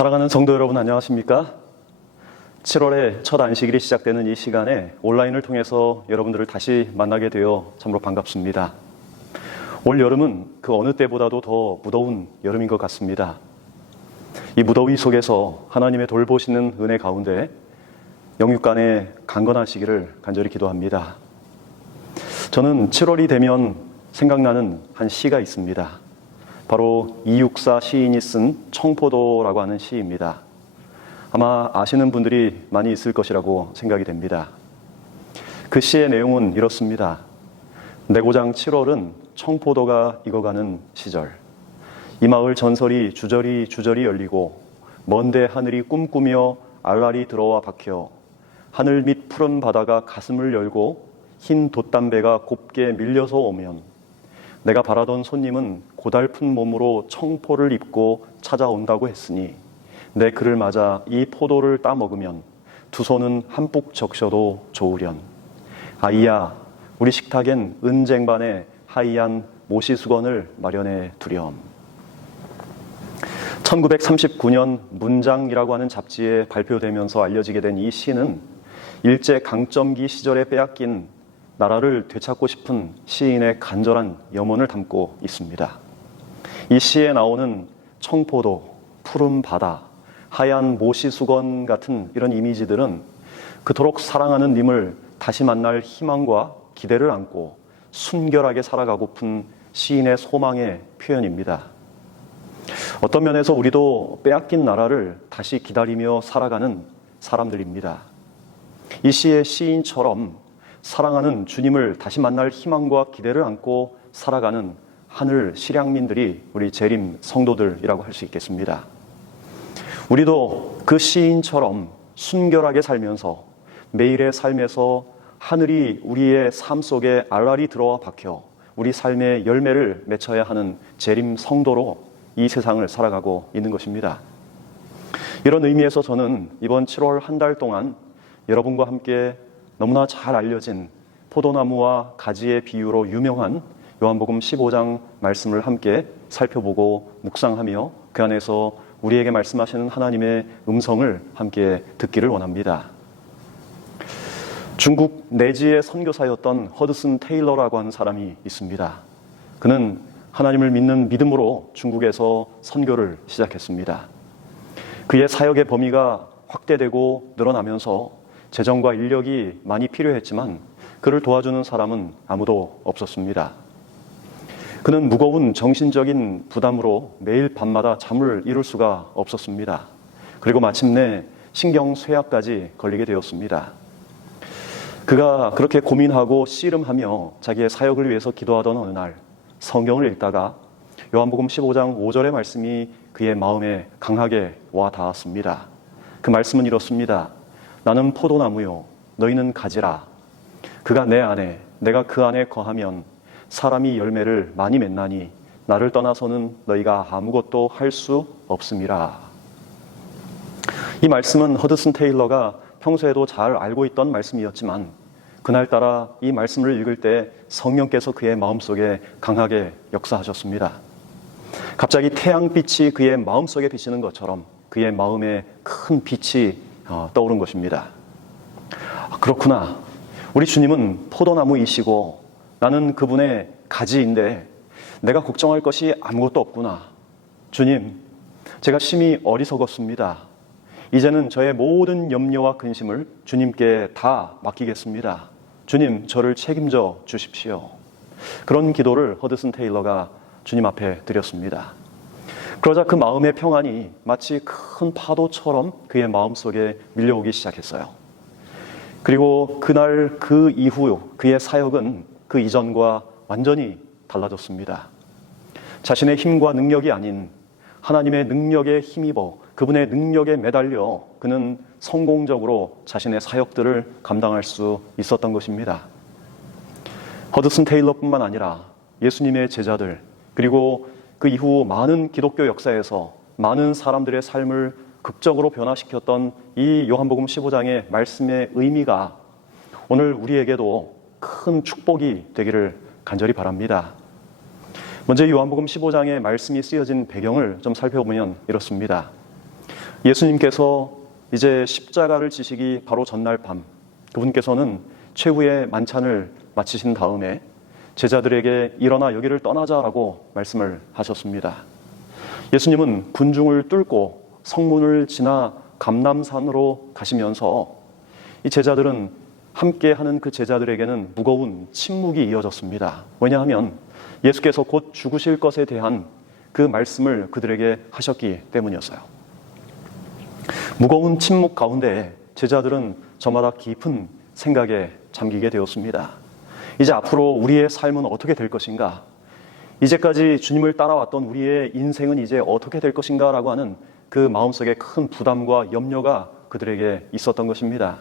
사랑하는 성도 여러분, 안녕하십니까? 7월의 첫 안식일이 시작되는 이 시간에 온라인을 통해서 여러분들을 다시 만나게 되어 참으로 반갑습니다. 올 여름은 그 어느 때보다도 더 무더운 여름인 것 같습니다. 이 무더위 속에서 하나님의 돌보시는 은혜 가운데 영육간에 강건하시기를 간절히 기도합니다. 저는 7월이 되면 생각나는 한 시가 있습니다. 바로 이육사 시인이 쓴 청포도라고 하는 시입니다. 아마 아시는 분들이 많이 있을 것이라고 생각이 됩니다. 그 시의 내용은 이렇습니다. 내 고장 7월은 청포도가 익어가는 시절. 이 마을 전설이 주저리 열리고 먼데 하늘이 꿈꾸며 알알이 들어와 박혀 하늘 밑 푸른 바다가 가슴을 열고 흰 돛담배가 곱게 밀려서 오면 내가 바라던 손님은 고달픈 몸으로 청포를 입고 찾아온다고 했으니 내 그를 맞아 이 포도를 따먹으면 두 손은 한뿍 적셔도 좋으련. 아이야, 우리 식탁엔 은쟁반에 하얀 모시수건을 마련해 두렴. 1939년 문장이라고 하는 잡지에 발표되면서 알려지게 된 이 시는 일제강점기 시절에 빼앗긴 나라를 되찾고 싶은 시인의 간절한 염원을 담고 있습니다. 이 시에 나오는 청포도, 푸른 바다, 하얀 모시수건 같은 이런 이미지들은 그토록 사랑하는 님을 다시 만날 희망과 기대를 안고 순결하게 살아가고픈 시인의 소망의 표현입니다. 어떤 면에서 우리도 빼앗긴 나라를 다시 기다리며 살아가는 사람들입니다. 이 시의 시인처럼 사랑하는 주님을 다시 만날 희망과 기대를 안고 살아가는 하늘 실향민들이 우리 재림 성도들이라고 할 수 있겠습니다. 우리도 그 시인처럼 순결하게 살면서 매일의 삶에서 하늘이 우리의 삶 속에 알알이 들어와 박혀 우리 삶의 열매를 맺어야 하는 재림 성도로 이 세상을 살아가고 있는 것입니다. 이런 의미에서 저는 이번 7월 한 달 동안 여러분과 함께 너무나 잘 알려진 포도나무와 가지의 비유로 유명한 요한복음 15장 말씀을 함께 살펴보고 묵상하며 그 안에서 우리에게 말씀하시는 하나님의 음성을 함께 듣기를 원합니다. 중국 내지의 선교사였던 허드슨 테일러라고 하는 사람이 있습니다. 그는 하나님을 믿는 믿음으로 중국에서 선교를 시작했습니다. 그의 사역의 범위가 확대되고 늘어나면서 재정과 인력이 많이 필요했지만 그를 도와주는 사람은 아무도 없었습니다. 그는 무거운 정신적인 부담으로 매일 밤마다 잠을 이룰 수가 없었습니다. 그리고 마침내 신경쇠약까지 걸리게 되었습니다. 그가 그렇게 고민하고 씨름하며 자기의 사역을 위해서 기도하던 어느 날 성경을 읽다가 요한복음 15장 5절의 말씀이 그의 마음에 강하게 와 닿았습니다. 그 말씀은 이렇습니다. 나는 포도나무요 너희는 가지라. 그가 내 안에 내가 그 안에 거하면 사람이 열매를 많이 맺나니 나를 떠나서는 너희가 아무것도 할 수 없음이라. 이 말씀은 허드슨 테일러가 평소에도 잘 알고 있던 말씀이었지만 그날따라 이 말씀을 읽을 때 성령께서 그의 마음속에 강하게 역사하셨습니다. 갑자기 태양빛이 그의 마음속에 비치는 것처럼 그의 마음에 큰 빛이 떠오른 것입니다. 그렇구나. 우리 주님은 포도나무이시고 나는 그분의 가지인데 내가 걱정할 것이 아무것도 없구나. 주님, 제가 심히 어리석었습니다. 이제는 저의 모든 염려와 근심을 주님께 다 맡기겠습니다. 주님, 저를 책임져 주십시오. 그런 기도를 허드슨 테일러가 주님 앞에 드렸습니다. 그러자 그 마음의 평안이 마치 큰 파도처럼 그의 마음속에 밀려오기 시작했어요. 그리고 그날 그 이후 그의 사역은 그 이전과 완전히 달라졌습니다. 자신의 힘과 능력이 아닌 하나님의 능력에 힘입어 그분의 능력에 매달려 그는 성공적으로 자신의 사역들을 감당할 수 있었던 것입니다. 허드슨 테일러뿐만 아니라 예수님의 제자들 그리고 그 이후 많은 기독교 역사에서 많은 사람들의 삶을 극적으로 변화시켰던 이 요한복음 15장의 말씀의 의미가 오늘 우리에게도 큰 축복이 되기를 간절히 바랍니다. 먼저 요한복음 15장의 말씀이 쓰여진 배경을 좀 살펴보면 이렇습니다. 예수님께서 이제 십자가를 지시기 바로 전날 밤, 그분께서는 최후의 만찬을 마치신 다음에 제자들에게 일어나 여기를 떠나자라고 말씀을 하셨습니다. 예수님은 군중을 뚫고 성문을 지나 감람산으로 가시면서 이 제자들은 함께하는 그 제자들에게는 무거운 침묵이 이어졌습니다. 왜냐하면 예수께서 곧 죽으실 것에 대한 그 말씀을 그들에게 하셨기 때문이었어요. 무거운 침묵 가운데 제자들은 저마다 깊은 생각에 잠기게 되었습니다. 이제 앞으로 우리의 삶은 어떻게 될 것인가? 이제까지 주님을 따라왔던 우리의 인생은 이제 어떻게 될 것인가? 라고 하는 그 마음속에 큰 부담과 염려가 그들에게 있었던 것입니다.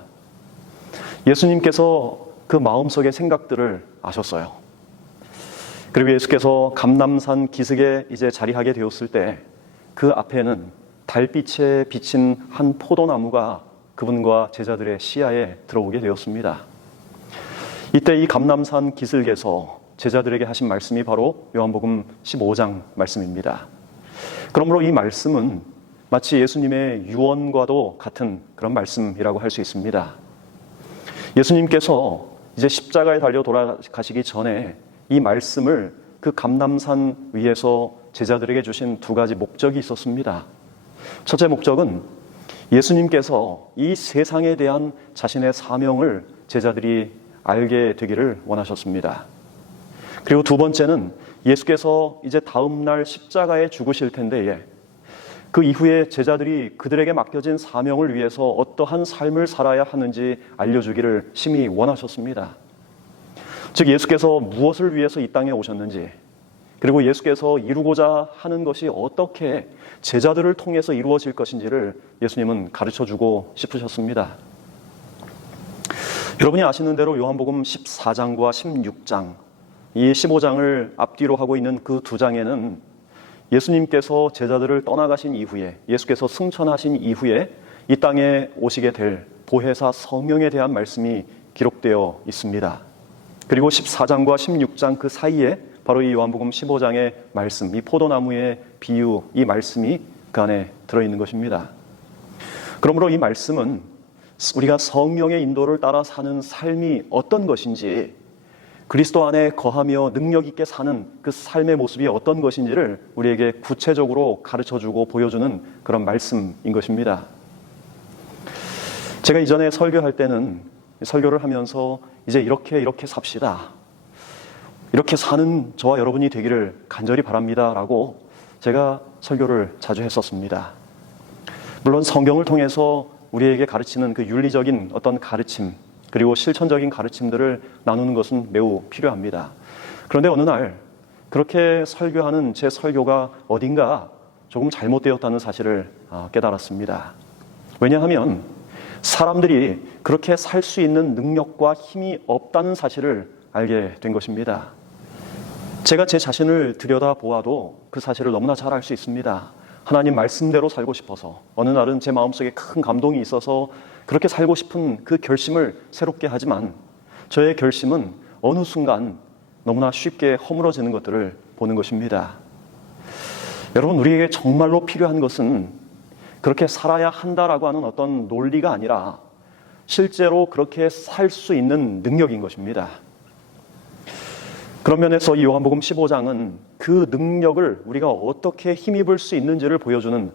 예수님께서 그 마음속의 생각들을 아셨어요. 그리고 예수께서 감람산 기슭에 이제 자리하게 되었을 때 그 앞에는 달빛에 비친 한 포도나무가 그분과 제자들의 시야에 들어오게 되었습니다. 이때 이 감람산 기슭에서 제자들에게 하신 말씀이 바로 요한복음 15장 말씀입니다. 그러므로 이 말씀은 마치 예수님의 유언과도 같은 그런 말씀이라고 할 수 있습니다. 예수님께서 이제 십자가에 달려 돌아가시기 전에 이 말씀을 그 감람산 위에서 제자들에게 주신 두 가지 목적이 있었습니다. 첫째 목적은 예수님께서 이 세상에 대한 자신의 사명을 제자들이 알게 되기를 원하셨습니다. 그리고 두 번째는 예수께서 이제 다음 날 십자가에 죽으실 텐데 그 이후에 제자들이 그들에게 맡겨진 사명을 위해서 어떠한 삶을 살아야 하는지 알려주기를 심히 원하셨습니다. 즉 예수께서 무엇을 위해서 이 땅에 오셨는지, 그리고 예수께서 이루고자 하는 것이 어떻게 제자들을 통해서 이루어질 것인지를 예수님은 가르쳐주고 싶으셨습니다. 여러분이 아시는 대로 요한복음 14장과 16장, 이 15장을 앞뒤로 하고 있는 그 두 장에는 예수님께서 제자들을 떠나가신 이후에, 예수께서 승천하신 이후에 이 땅에 오시게 될 보혜사 성령에 대한 말씀이 기록되어 있습니다. 그리고 14장과 16장 그 사이에 바로 이 요한복음 15장의 말씀, 이 포도나무의 비유, 이 말씀이 그 안에 들어있는 것입니다. 그러므로 이 말씀은 우리가 성령의 인도를 따라 사는 삶이 어떤 것인지, 그리스도 안에 거하며 능력 있게 사는 그 삶의 모습이 어떤 것인지를 우리에게 구체적으로 가르쳐주고 보여주는 그런 말씀인 것입니다. 제가 이전에 설교할 때는 설교를 하면서 이제 이렇게 삽시다, 이렇게 사는 저와 여러분이 되기를 간절히 바랍니다 라고 제가 설교를 자주 했었습니다. 물론 성경을 통해서 우리에게 가르치는 그 윤리적인 어떤 가르침, 그리고 실천적인 가르침들을 나누는 것은 매우 필요합니다. 그런데 어느 날 그렇게 설교하는 제 설교가 어딘가 조금 잘못되었다는 사실을 깨달았습니다. 왜냐하면 사람들이 그렇게 살 수 있는 능력과 힘이 없다는 사실을 알게 된 것입니다. 제가 제 자신을 들여다보아도 그 사실을 너무나 잘 알 수 있습니다. 하나님 말씀대로 살고 싶어서 어느 날은 제 마음속에 큰 감동이 있어서 그렇게 살고 싶은 그 결심을 새롭게 하지만 저의 결심은 어느 순간 너무나 쉽게 허물어지는 것들을 보는 것입니다. 여러분, 우리에게 정말로 필요한 것은 그렇게 살아야 한다라고 하는 어떤 논리가 아니라 실제로 그렇게 살 수 있는 능력인 것입니다. 그런 면에서 이 요한복음 15장은 그 능력을 우리가 어떻게 힘입을 수 있는지를 보여주는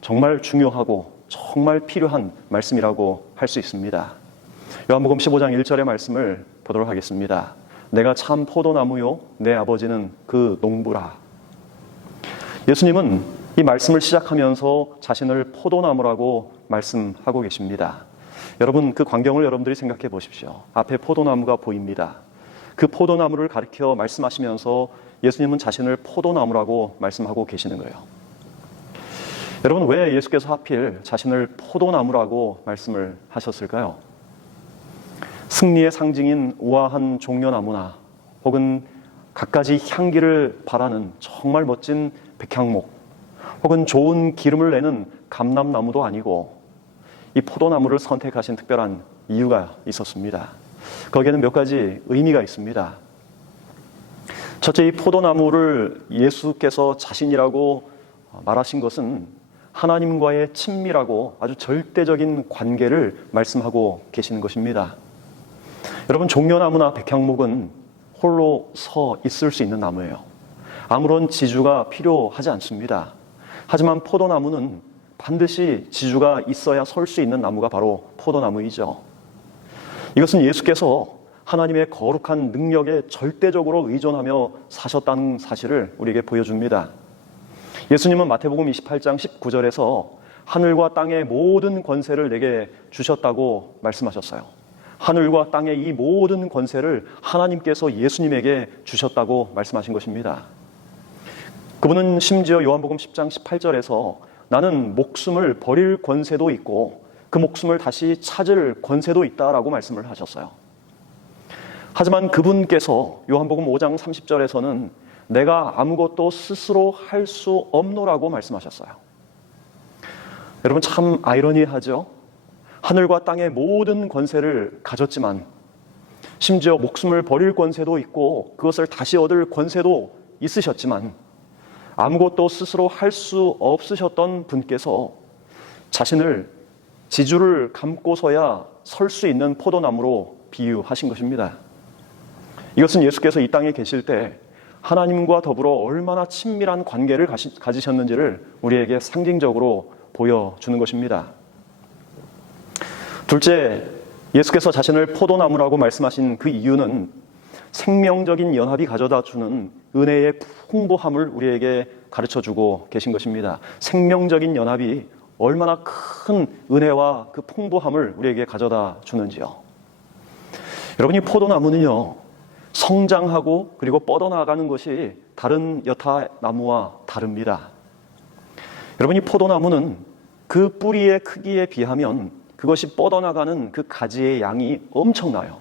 정말 중요하고 정말 필요한 말씀이라고 할 수 있습니다. 요한복음 15장 1절의 말씀을 보도록 하겠습니다. 내가 참 포도나무요 내 아버지는 그 농부라. 예수님은 이 말씀을 시작하면서 자신을 포도나무라고 말씀하고 계십니다. 여러분, 그 광경을 여러분들이 생각해 보십시오. 앞에 포도나무가 보입니다. 그 포도나무를 가리켜 말씀하시면서 예수님은 자신을 포도나무라고 말씀하고 계시는 거예요. 여러분, 왜 예수께서 하필 자신을 포도나무라고 말씀을 하셨을까요? 승리의 상징인 우아한 종려나무나 혹은 갖가지 향기를 바라는 정말 멋진 백향목, 혹은 좋은 기름을 내는 감람나무도 아니고 이 포도나무를 선택하신 특별한 이유가 있었습니다. 거기에는 몇 가지 의미가 있습니다. 첫째, 이 포도나무를 예수께서 자신이라고 말하신 것은 하나님과의 친밀하고 아주 절대적인 관계를 말씀하고 계시는 것입니다. 여러분, 종려나무나 백향목은 홀로 서 있을 수 있는 나무예요. 아무런 지주가 필요하지 않습니다. 하지만 포도나무는 반드시 지주가 있어야 설 수 있는 나무가 바로 포도나무이죠. 이것은 예수께서 하나님의 거룩한 능력에 절대적으로 의존하며 사셨다는 사실을 우리에게 보여줍니다. 예수님은 마태복음 28장 19절에서 하늘과 땅의 모든 권세를 내게 주셨다고 말씀하셨어요. 하늘과 땅의 이 모든 권세를 하나님께서 예수님에게 주셨다고 말씀하신 것입니다. 그분은 심지어 요한복음 10장 18절에서 나는 목숨을 버릴 권세도 있고 그 목숨을 다시 찾을 권세도 있다라고 말씀을 하셨어요. 하지만 그분께서 요한복음 5장 30절에서는 내가 아무것도 스스로 할 수 없노라고 말씀하셨어요. 여러분, 참 아이러니하죠? 하늘과 땅의 모든 권세를 가졌지만 심지어 목숨을 버릴 권세도 있고 그것을 다시 얻을 권세도 있으셨지만 아무것도 스스로 할 수 없으셨던 분께서 자신을 지주를 감고서야 설 수 있는 포도나무로 비유하신 것입니다. 이것은 예수께서 이 땅에 계실 때 하나님과 더불어 얼마나 친밀한 관계를 가지셨는지를 우리에게 상징적으로 보여주는 것입니다. 둘째, 예수께서 자신을 포도나무라고 말씀하신 그 이유는 생명적인 연합이 가져다 주는 은혜의 풍부함을 우리에게 가르쳐주고 계신 것입니다. 생명적인 연합이 얼마나 큰 은혜와 그 풍부함을 우리에게 가져다 주는지요. 여러분, 이 포도나무는요, 성장하고 그리고 뻗어나가는 것이 다른 여타 나무와 다릅니다. 여러분, 이 포도나무는 그 뿌리의 크기에 비하면 그것이 뻗어나가는 그 가지의 양이 엄청나요.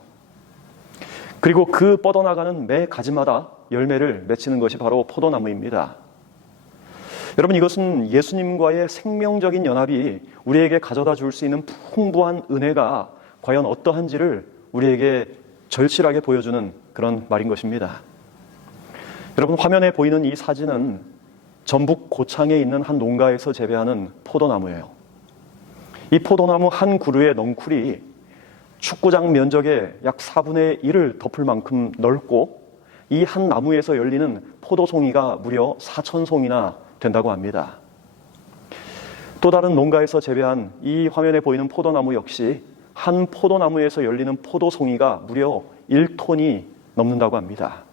그리고 그 뻗어나가는 매 가지마다 열매를 맺히는 것이 바로 포도나무입니다. 여러분, 이것은 예수님과의 생명적인 연합이 우리에게 가져다 줄 수 있는 풍부한 은혜가 과연 어떠한지를 우리에게 절실하게 보여주는 그런 말인 것입니다. 여러분, 화면에 보이는 이 사진은 전북 고창에 있는 한 농가에서 재배하는 포도나무예요. 이 포도나무 한 그루의 넝쿨이 축구장 면적의 약 4분의 1을 덮을 만큼 넓고 이 한 나무에서 열리는 포도송이가 무려 4,000송이나 된다고 합니다. 또 다른 농가에서 재배한 이 화면에 보이는 포도나무 역시 한 포도나무에서 열리는 포도송이가 무려 1톤이 넘는다고 합니다.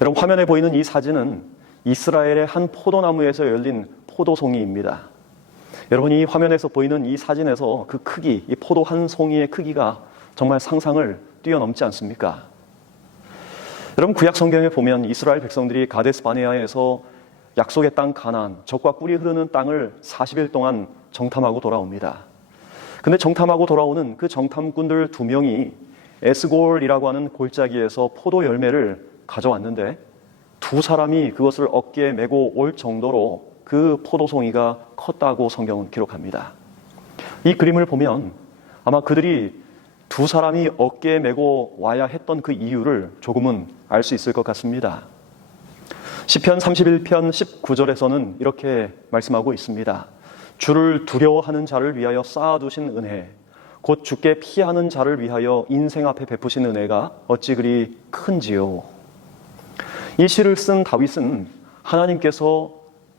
여러분, 화면에 보이는 이 사진은 이스라엘의 한 포도나무에서 열린 포도송이입니다. 여러분, 이 화면에서 보이는 이 사진에서 그 크기, 이 포도 한 송이의 크기가 정말 상상을 뛰어넘지 않습니까? 여러분, 구약 성경에 보면 이스라엘 백성들이 가데스 바네아에서 약속의 땅 가나안, 젖과 꿀이 흐르는 땅을 40일 동안 정탐하고 돌아옵니다. 근데 정탐하고 돌아오는 그 정탐꾼들 2명이 에스골이라고 하는 골짜기에서 포도 열매를 가져왔는데 2사람이 그것을 어깨에 메고 올 정도로 그 포도송이가 컸다고 성경은 기록합니다. 이 그림을 보면 아마 그들이 2사람이 어깨에 메고 와야 했던 그 이유를 조금은 알 수 있을 것 같습니다. 시편 31편 19절에서는 이렇게 말씀하고 있습니다. 주를 두려워하는 자를 위하여 쌓아두신 은혜, 곧 주께 피하는 자를 위하여 인생 앞에 베푸신 은혜가 어찌 그리 큰지요. 이 시를 쓴 다윗은 하나님께서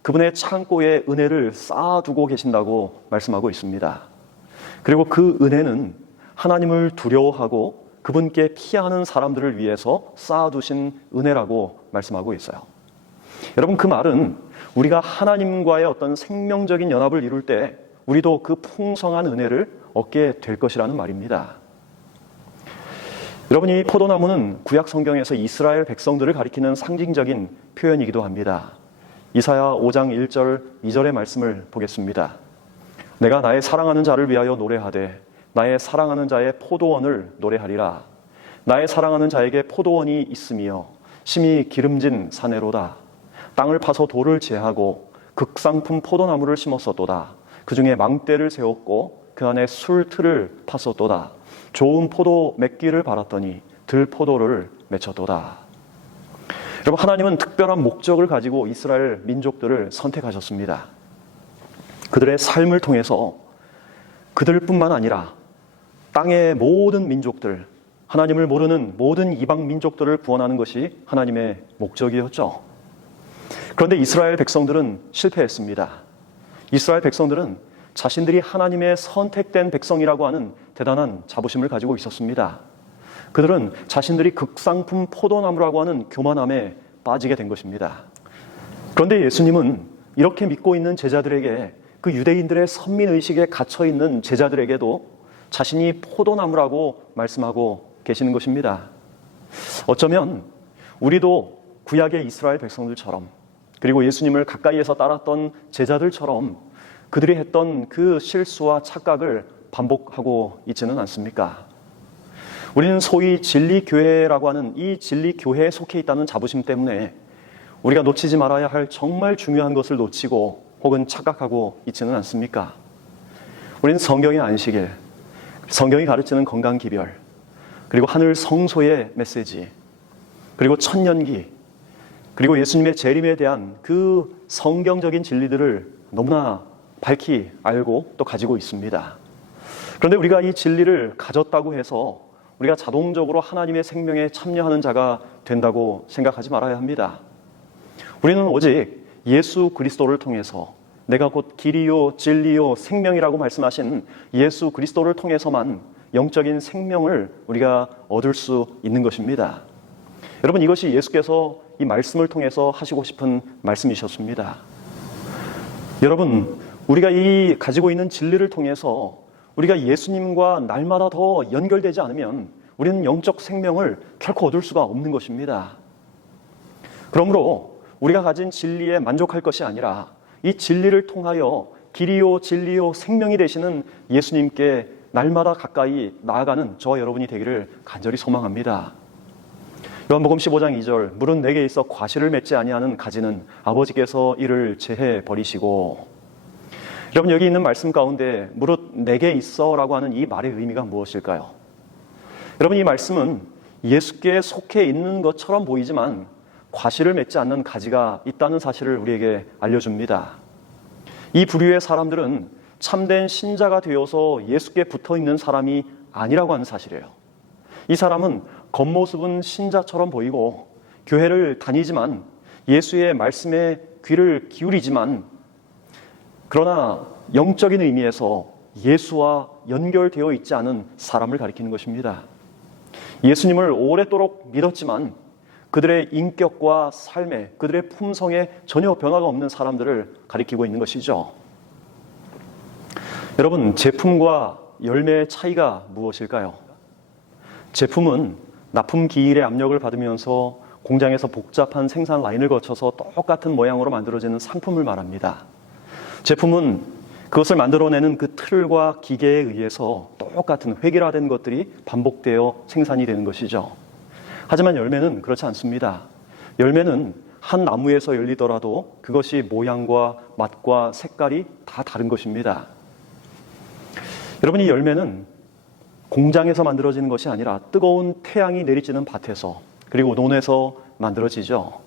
그분의 창고에 은혜를 쌓아두고 계신다고 말씀하고 있습니다. 그리고 그 은혜는 하나님을 두려워하고 그분께 피하는 사람들을 위해서 쌓아두신 은혜라고 말씀하고 있어요. 여러분, 그 말은 우리가 하나님과의 어떤 생명적인 연합을 이룰 때 우리도 그 풍성한 은혜를 얻게 될 것이라는 말입니다. 여러분, 이 포도나무는 구약 성경에서 이스라엘 백성들을 가리키는 상징적인 표현이기도 합니다. 이사야 5장 1절 2절의 말씀을 보겠습니다. 내가 나의 사랑하는 자를 위하여 노래하되 나의 사랑하는 자의 포도원을 노래하리라. 나의 사랑하는 자에게 포도원이 있으며 심히 기름진 사내로다. 땅을 파서 돌을 제하고 극상품 포도나무를 심었었도다. 그 중에 망대를 세웠고 그 안에 술틀을 팠었도다. 좋은 포도 맺기를 바랐더니 들포도를 맺혔도다. 여러분, 하나님은 특별한 목적을 가지고 이스라엘 민족들을 선택하셨습니다. 그들의 삶을 통해서 그들뿐만 아니라 땅의 모든 민족들, 하나님을 모르는 모든 이방 민족들을 구원하는 것이 하나님의 목적이었죠. 그런데 이스라엘 백성들은 실패했습니다. 이스라엘 백성들은 자신들이 하나님의 선택된 백성이라고 하는 대단한 자부심을 가지고 있었습니다. 그들은 자신들이 극상품 포도나무라고 하는 교만함에 빠지게 된 것입니다. 그런데 예수님은 이렇게 믿고 있는 제자들에게, 그 유대인들의 선민의식에 갇혀있는 제자들에게도 자신이 포도나무라고 말씀하고 계시는 것입니다. 어쩌면 우리도 구약의 이스라엘 백성들처럼, 그리고 예수님을 가까이에서 따랐던 제자들처럼 그들이 했던 그 실수와 착각을 반복하고 있지는 않습니까? 우리는 소위 진리교회라고 하는 이 진리교회에 속해 있다는 자부심 때문에 우리가 놓치지 말아야 할 정말 중요한 것을 놓치고 혹은 착각하고 있지는 않습니까? 우리는 성경의 안식일, 성경이 가르치는 건강기별, 그리고 하늘 성소의 메시지, 그리고 천년기, 그리고 예수님의 재림에 대한 그 성경적인 진리들을 너무나 밝히 알고 또 가지고 있습니다. 그런데 우리가 이 진리를 가졌다고 해서 우리가 자동적으로 하나님의 생명에 참여하는 자가 된다고 생각하지 말아야 합니다. 우리는 오직 예수 그리스도를 통해서, 내가 곧 길이요 진리요 생명이라고 말씀하신 예수 그리스도를 통해서만 영적인 생명을 우리가 얻을 수 있는 것입니다. 여러분, 이것이 예수께서 이 말씀을 통해서 하시고 싶은 말씀이셨습니다. 여러분, 우리가 이 가지고 있는 진리를 통해서 우리가 예수님과 날마다 더 연결되지 않으면 우리는 영적 생명을 결코 얻을 수가 없는 것입니다. 그러므로 우리가 가진 진리에 만족할 것이 아니라 이 진리를 통하여 길이요 진리요 생명이 되시는 예수님께 날마다 가까이 나아가는 저와 여러분이 되기를 간절히 소망합니다. 요한복음 15장 2절, 물은 내게 있어 과실을 맺지 아니하는 가지는 아버지께서 이를 제해 버리시고. 여러분, 여기 있는 말씀 가운데 무릇 내게 있어 라고 하는 이 말의 의미가 무엇일까요? 여러분, 이 말씀은 예수께 속해 있는 것처럼 보이지만 과실을 맺지 않는 가지가 있다는 사실을 우리에게 알려줍니다. 이 부류의 사람들은 참된 신자가 되어서 예수께 붙어 있는 사람이 아니라고 하는 사실이에요. 이 사람은 겉모습은 신자처럼 보이고 교회를 다니지만 예수의 말씀에 귀를 기울이지만, 그러나 영적인 의미에서 예수와 연결되어 있지 않은 사람을 가리키는 것입니다. 예수님을 오랫도록 믿었지만 그들의 인격과 삶에, 그들의 품성에 전혀 변화가 없는 사람들을 가리키고 있는 것이죠. 여러분, 제품과 열매의 차이가 무엇일까요? 제품은 납품 기일의 압력을 받으면서 공장에서 복잡한 생산 라인을 거쳐서 똑같은 모양으로 만들어지는 상품을 말합니다. 제품은 그것을 만들어내는 그 틀과 기계에 의해서 똑같은 획일화된 것들이 반복되어 생산이 되는 것이죠. 하지만 열매는 그렇지 않습니다. 열매는 한 나무에서 열리더라도 그것이 모양과 맛과 색깔이 다 다른 것입니다. 여러분, 이 열매는 공장에서 만들어지는 것이 아니라 뜨거운 태양이 내리쬐는 밭에서, 그리고 논에서 만들어지죠.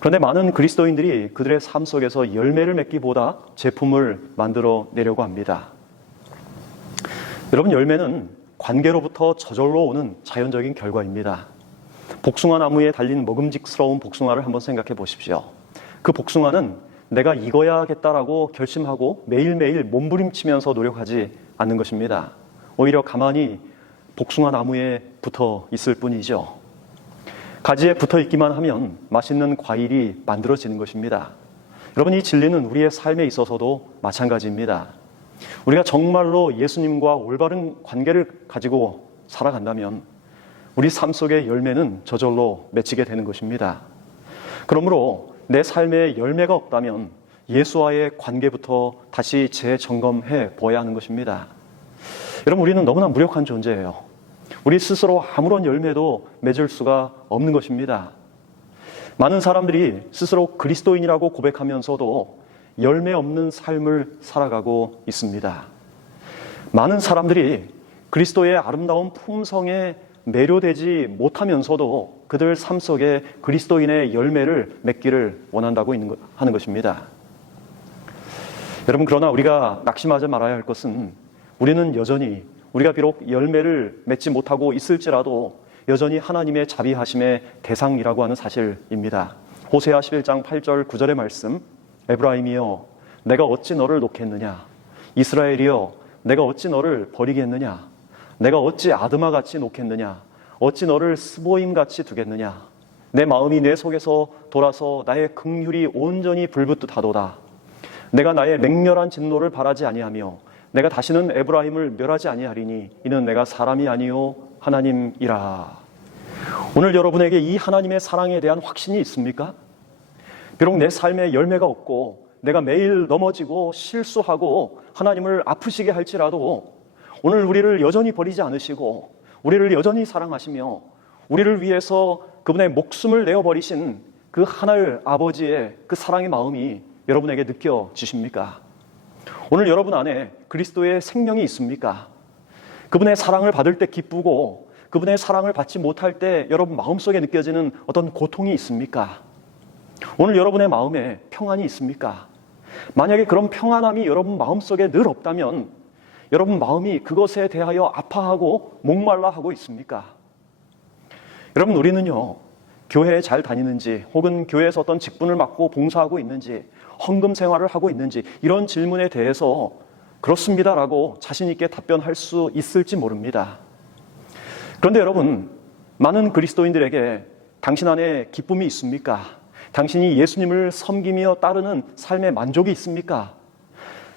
그런데 많은 그리스도인들이 그들의 삶 속에서 열매를 맺기보다 제품을 만들어 내려고 합니다. 여러분, 열매는 관계로부터 저절로 오는 자연적인 결과입니다. 복숭아 나무에 달린 먹음직스러운 복숭아를 한번 생각해 보십시오. 그 복숭아는 내가 익어야겠다라고 결심하고 매일매일 몸부림치면서 노력하지 않는 것입니다. 오히려 가만히 복숭아 나무에 붙어 있을 뿐이죠. 가지에 붙어 있기만 하면 맛있는 과일이 만들어지는 것입니다. 여러분, 이 진리는 우리의 삶에 있어서도 마찬가지입니다. 우리가 정말로 예수님과 올바른 관계를 가지고 살아간다면 우리 삶 속의 열매는 저절로 맺히게 되는 것입니다. 그러므로 내 삶에 열매가 없다면 예수와의 관계부터 다시 재점검해 보아야 하는 것입니다. 여러분, 우리는 너무나 무력한 존재예요. 우리 스스로 아무런 열매도 맺을 수가 없는 것입니다. 많은 사람들이 스스로 그리스도인이라고 고백하면서도 열매 없는 삶을 살아가고 있습니다. 많은 사람들이 그리스도의 아름다운 품성에 매료되지 못하면서도 그들 삶 속에 그리스도인의 열매를 맺기를 원한다고 하는 것입니다. 여러분, 그러나 우리가 낙심하지 말아야 할 것은 우리는 여전히 우리가 비록 열매를 맺지 못하고 있을지라도 여전히 하나님의 자비하심의 대상이라고 하는 사실입니다. 호세아 11장 8절 9절의 말씀, 에브라임이여 내가 어찌 너를 놓겠느냐, 이스라엘이여 내가 어찌 너를 버리겠느냐, 내가 어찌 아드마같이 놓겠느냐, 어찌 너를 스보임같이 두겠느냐, 내 마음이 내 속에서 돌아서 나의 긍휼이 온전히 불붙듯하도다. 내가 나의 맹렬한 진노를 바라지 아니하며 내가 다시는 에브라임을 멸하지 아니하리니 이는 내가 사람이 아니요 하나님이라. 오늘 여러분에게 이 하나님의 사랑에 대한 확신이 있습니까? 비록 내 삶에 열매가 없고 내가 매일 넘어지고 실수하고 하나님을 아프시게 할지라도 오늘 우리를 여전히 버리지 않으시고 우리를 여전히 사랑하시며 우리를 위해서 그분의 목숨을 내어버리신 그 하늘 아버지의 그 사랑의 마음이 여러분에게 느껴지십니까? 오늘 여러분 안에 그리스도의 생명이 있습니까? 그분의 사랑을 받을 때 기쁘고 그분의 사랑을 받지 못할 때 여러분 마음속에 느껴지는 어떤 고통이 있습니까? 오늘 여러분의 마음에 평안이 있습니까? 만약에 그런 평안함이 여러분 마음속에 늘 없다면 여러분 마음이 그것에 대하여 아파하고 목말라 하고 있습니까? 여러분, 우리는요, 교회에 잘 다니는지 혹은 교회에서 어떤 직분을 맡고 봉사하고 있는지 헌금 생활을 하고 있는지 이런 질문에 대해서 그렇습니다라고 자신 있게 답변할 수 있을지 모릅니다. 그런데 여러분, 많은 그리스도인들에게 당신 안에 기쁨이 있습니까? 당신이 예수님을 섬기며 따르는 삶의 만족이 있습니까?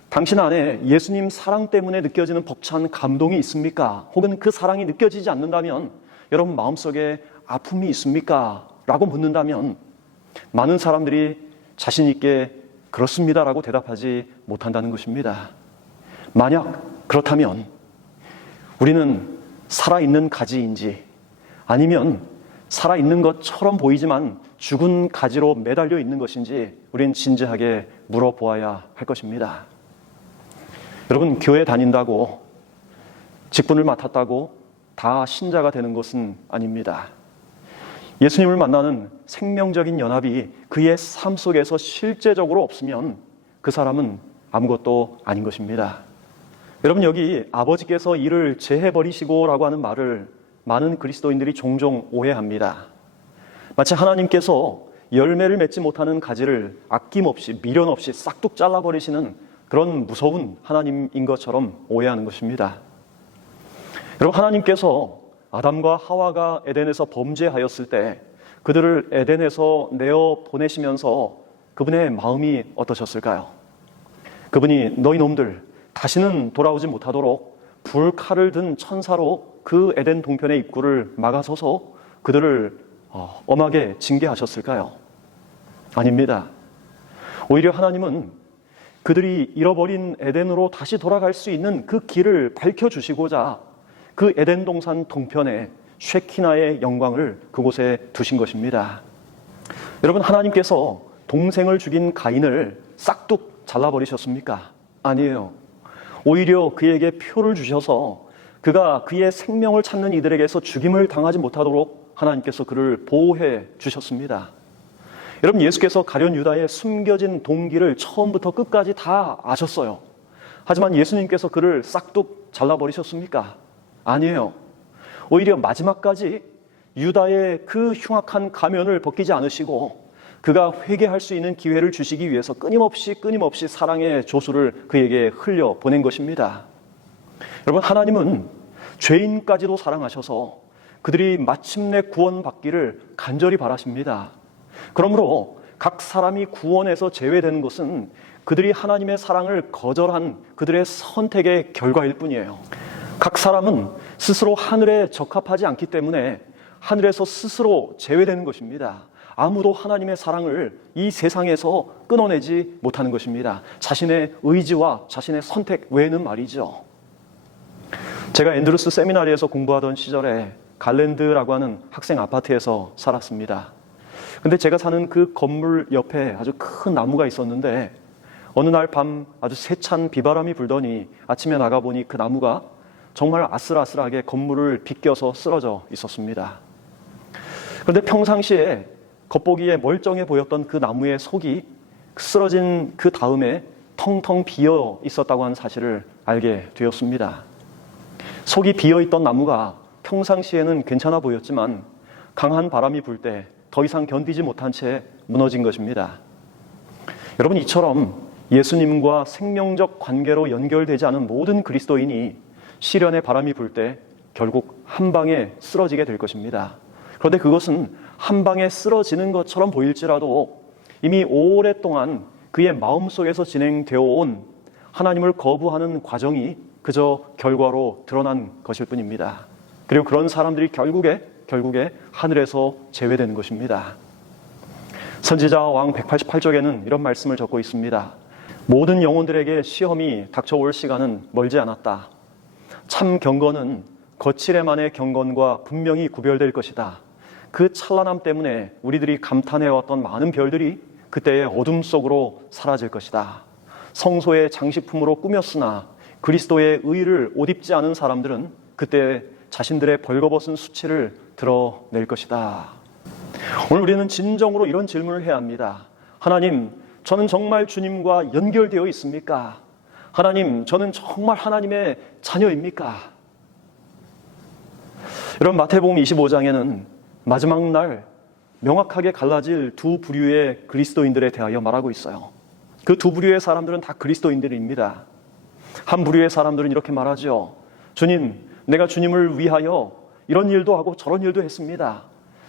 당신 안에 예수님 사랑 때문에 느껴지는 벅찬 감동이 있습니까? 혹은 그 사랑이 느껴지지 않는다면 여러분 마음속에 아픔이 있습니까? 라고 묻는다면 많은 사람들이 자신 있게 그렇습니다라고 대답하지 못한다는 것입니다. 만약 그렇다면 우리는 살아있는 가지인지 아니면 살아있는 것처럼 보이지만 죽은 가지로 매달려 있는 것인지 우리는 진지하게 물어보아야 할 것입니다. 여러분, 교회 다닌다고 직분을 맡았다고 다 신자가 되는 것은 아닙니다. 예수님을 만나는 생명적인 연합이 그의 삶 속에서 실제적으로 없으면 그 사람은 아무것도 아닌 것입니다. 여러분, 여기 아버지께서 이를 제해버리시고 라고 하는 말을 많은 그리스도인들이 종종 오해합니다. 마치 하나님께서 열매를 맺지 못하는 가지를 아낌없이 미련 없이 싹둑 잘라버리시는 그런 무서운 하나님인 것처럼 오해하는 것입니다. 여러분, 하나님께서 아담과 하와가 에덴에서 범죄하였을 때 그들을 에덴에서 내어 보내시면서 그분의 마음이 어떠셨을까요? 그분이 너희 놈들 다시는 돌아오지 못하도록 불칼을 든 천사로 그 에덴 동편의 입구를 막아서서 그들을 엄하게 징계하셨을까요? 아닙니다. 오히려 하나님은 그들이 잃어버린 에덴으로 다시 돌아갈 수 있는 그 길을 밝혀주시고자 그 에덴 동산 동편에 쉐키나의 영광을 그곳에 두신 것입니다. 여러분, 하나님께서 동생을 죽인 가인을 싹둑 잘라버리셨습니까? 아니에요. 오히려 그에게 표를 주셔서 그가 그의 생명을 찾는 이들에게서 죽임을 당하지 못하도록 하나님께서 그를 보호해 주셨습니다. 여러분, 예수께서 가룟 유다의 숨겨진 동기를 처음부터 끝까지 다 아셨어요. 하지만 예수님께서 그를 싹둑 잘라버리셨습니까? 아니에요. 오히려 마지막까지 유다의 그 흉악한 가면을 벗기지 않으시고 그가 회개할 수 있는 기회를 주시기 위해서 끊임없이 사랑의 조수를 그에게 흘려 보낸 것입니다. 여러분, 하나님은 죄인까지도 사랑하셔서 그들이 마침내 구원받기를 간절히 바라십니다. 그러므로 각 사람이 구원에서 제외되는 것은 그들이 하나님의 사랑을 거절한 그들의 선택의 결과일 뿐이에요. 각 사람은 스스로 하늘에 적합하지 않기 때문에 하늘에서 스스로 제외되는 것입니다. 아무도 하나님의 사랑을 이 세상에서 끊어내지 못하는 것입니다. 자신의 의지와 자신의 선택 외에는 말이죠. 제가 앤드루스 세미나리에서 공부하던 시절에 갈랜드라고 하는 학생 아파트에서 살았습니다. 근데 제가 사는 그 건물 옆에 아주 큰 나무가 있었는데 어느 날 밤 아주 세찬 비바람이 불더니 아침에 나가보니 그 나무가 정말 아슬아슬하게 건물을 비껴서 쓰러져 있었습니다. 그런데 평상시에 겉보기에 멀쩡해 보였던 그 나무의 속이 쓰러진 그 다음에 텅텅 비어 있었다고 하는 사실을 알게 되었습니다. 속이 비어 있던 나무가 평상시에는 괜찮아 보였지만 강한 바람이 불 때 더 이상 견디지 못한 채 무너진 것입니다. 여러분, 이처럼 예수님과 생명적 관계로 연결되지 않은 모든 그리스도인이 시련의 바람이 불 때 결국 한 방에 쓰러지게 될 것입니다. 그런데 그것은 한 방에 쓰러지는 것처럼 보일지라도 이미 오랫동안 그의 마음속에서 진행되어 온 하나님을 거부하는 과정이 그저 결과로 드러난 것일 뿐입니다. 그리고 그런 사람들이 결국에 하늘에서 제외되는 것입니다. 선지자 왕 188쪽에는 이런 말씀을 적고 있습니다. 모든 영혼들에게 시험이 닥쳐올 시간은 멀지 않았다. 참 경건은 거칠에만의 경건과 분명히 구별될 것이다. 그 찬란함 때문에 우리들이 감탄해왔던 많은 별들이 그때의 어둠 속으로 사라질 것이다. 성소의 장식품으로 꾸몄으나 그리스도의 의를 옷 입지 않은 사람들은 그때 자신들의 벌거벗은 수치를 드러낼 것이다. 오늘 우리는 진정으로 이런 질문을 해야 합니다. 하나님, 저는 정말 주님과 연결되어 있습니까? 하나님, 저는 정말 하나님의 자녀입니까? 여러분, 마태복음 25장에는 마지막 날 명확하게 갈라질 두 부류의 그리스도인들에 대하여 말하고 있어요. 그 두 부류의 사람들은 다 그리스도인들입니다. 한 부류의 사람들은 이렇게 말하죠. 주님, 내가 주님을 위하여 이런 일도 하고 저런 일도 했습니다.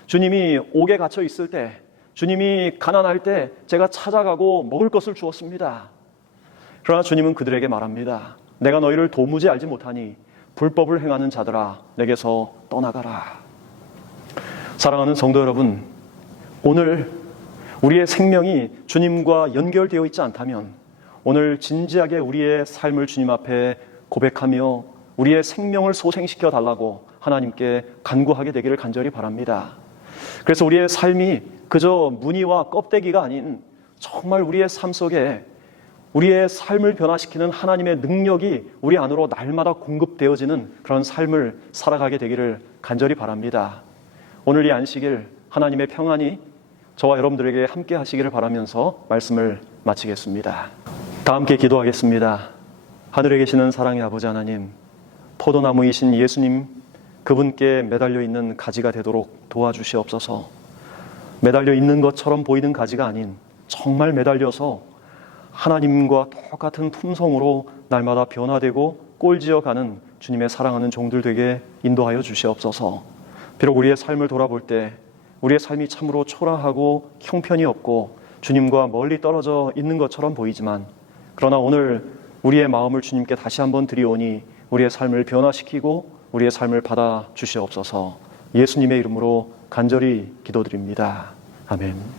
주님이 옥에 갇혀 있을 때, 주님이 가난할 때 제가 찾아가고 먹을 것을 주었습니다. 그러나 주님은 그들에게 말합니다. 내가 너희를 도무지 알지 못하니 불법을 행하는 자들아, 내게서 떠나가라. 사랑하는 성도 여러분, 오늘 우리의 생명이 주님과 연결되어 있지 않다면 오늘 진지하게 우리의 삶을 주님 앞에 고백하며 우리의 생명을 소생시켜 달라고 하나님께 간구하게 되기를 간절히 바랍니다. 그래서 우리의 삶이 그저 무늬와 껍데기가 아닌 정말 우리의 삶 속에 우리의 삶을 변화시키는 하나님의 능력이 우리 안으로 날마다 공급되어지는 그런 삶을 살아가게 되기를 간절히 바랍니다. 오늘 이 안식일 하나님의 평안이 저와 여러분들에게 함께 하시기를 바라면서 말씀을 마치겠습니다. 다 함께 기도하겠습니다. 하늘에 계시는 사랑의 아버지 하나님, 포도나무이신 예수님, 그분께 매달려 있는 가지가 되도록 도와주시옵소서. 매달려 있는 것처럼 보이는 가지가 아닌 정말 매달려서 하나님과 똑같은 품성으로 날마다 변화되고 꼴지어가는 주님의 사랑하는 종들 되게 인도하여 주시옵소서. 비록 우리의 삶을 돌아볼 때 우리의 삶이 참으로 초라하고 형편이 없고 주님과 멀리 떨어져 있는 것처럼 보이지만, 그러나 오늘 우리의 마음을 주님께 다시 한번 드리오니 우리의 삶을 변화시키고 우리의 삶을 받아 주시옵소서. 예수님의 이름으로 간절히 기도드립니다. 아멘.